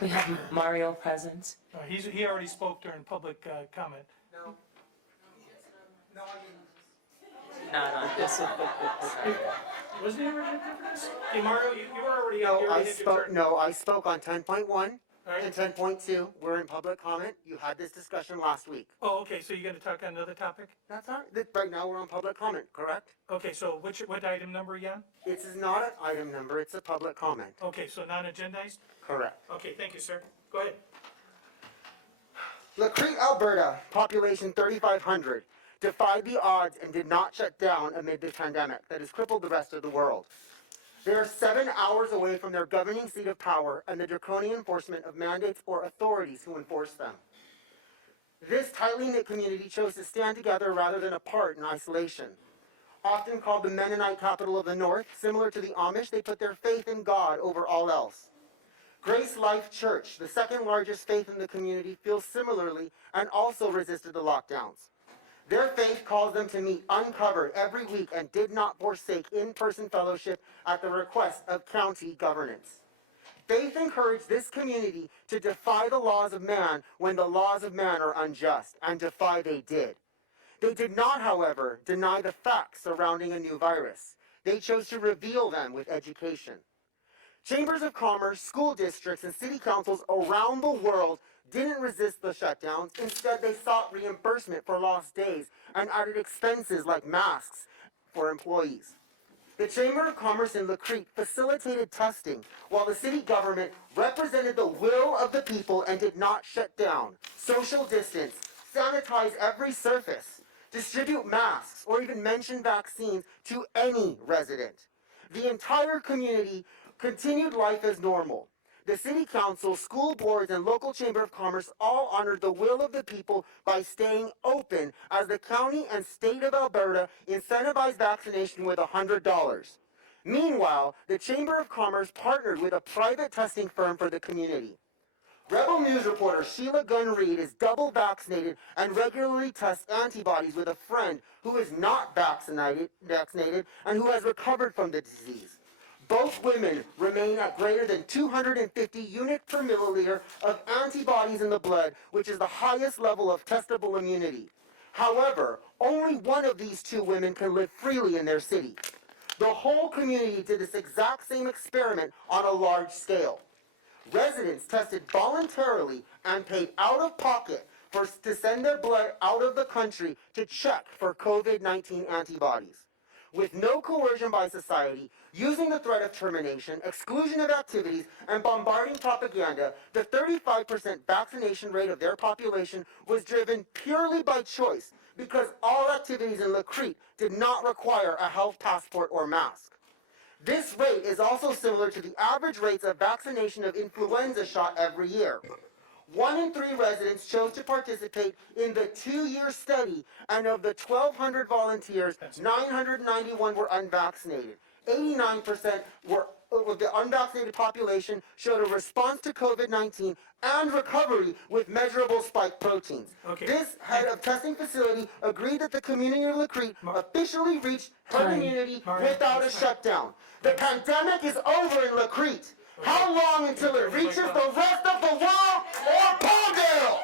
We have Mario present. He already spoke during public comment. No, this is Wasn't he already for this? Hey, Mario, you were already, you No, already I had your spoke, turn. no, I spoke on 10.1 Alright. and 10.2. We're in public comment. You had this discussion last week. Oh, okay, so you're gonna talk on another topic? That's all right. Right now, we're on public comment, correct? Okay, so what item number again? This is not an item number, it's a public comment. Okay, so non-agendized? Correct. Okay, thank you, sir. Go ahead. Lacrete, Alberta, population 3,500, defied the odds and did not shut down amid the pandemic that has crippled the rest of the world. They are 7 hours away from their governing seat of power and the draconian enforcement of mandates or authorities who enforce them. This tightly knit community chose to stand together rather than apart in isolation. Often called the Mennonite capital of the North, similar to the Amish, they put their faith in God over all else. Grace Life Church, the second largest faith in the community, feels similarly and also resisted the lockdowns. Their faith calls them to meet uncovered every week and did not forsake in-person fellowship at the request of county governance. Faith encouraged this community to defy the laws of man when the laws of man are unjust, and defy they did. They did not, however, deny the facts surrounding a new virus. They chose to reveal them with education. Chambers of commerce, school districts, and city councils around the world didn't resist the shutdowns. Instead, they sought reimbursement for lost days and added expenses like masks for employees. The Chamber of Commerce in Lacrete facilitated testing, while the city government represented the will of the people and did not shut down, social distance, sanitize every surface, distribute masks, or even mention vaccines to any resident. The entire community continued life as normal. The city council, school boards, and local chamber of commerce all honored the will of the people by staying open as the county and state of Alberta incentivized vaccination with $100. Meanwhile, the chamber of commerce partnered with a private testing firm for the community. Rebel News reporter Sheila Gunn Reid is double vaccinated and regularly tests antibodies with a friend who is not vaccinated and who has recovered from the disease. Both women remain at greater than 250 units per milliliter of antibodies in the blood, which is the highest level of testable immunity. However, only one of these two women can live freely in their city. The whole community did this exact same experiment on a large scale. Residents tested voluntarily and paid out of pocket to send their blood out of the country to check for COVID-19 antibodies. With no coercion by society, using the threat of termination, exclusion of activities, and bombarding propaganda, the 35% vaccination rate of their population was driven purely by choice because all activities in Lacrete did not require a health passport or mask. This rate is also similar to the average rates of vaccination of influenza shot every year. 1 in 3 residents chose to participate in the 2-year study, and of the 1,200 volunteers, 991 were unvaccinated. 89% of the unvaccinated population showed a response to COVID-19 and recovery with measurable spike proteins. Okay. This head of testing facility agreed that the community of Lacrete officially reached herd immunity without a shutdown. The pandemic is over in Lacrete. How long until it reaches the rest of the world or Palmdale?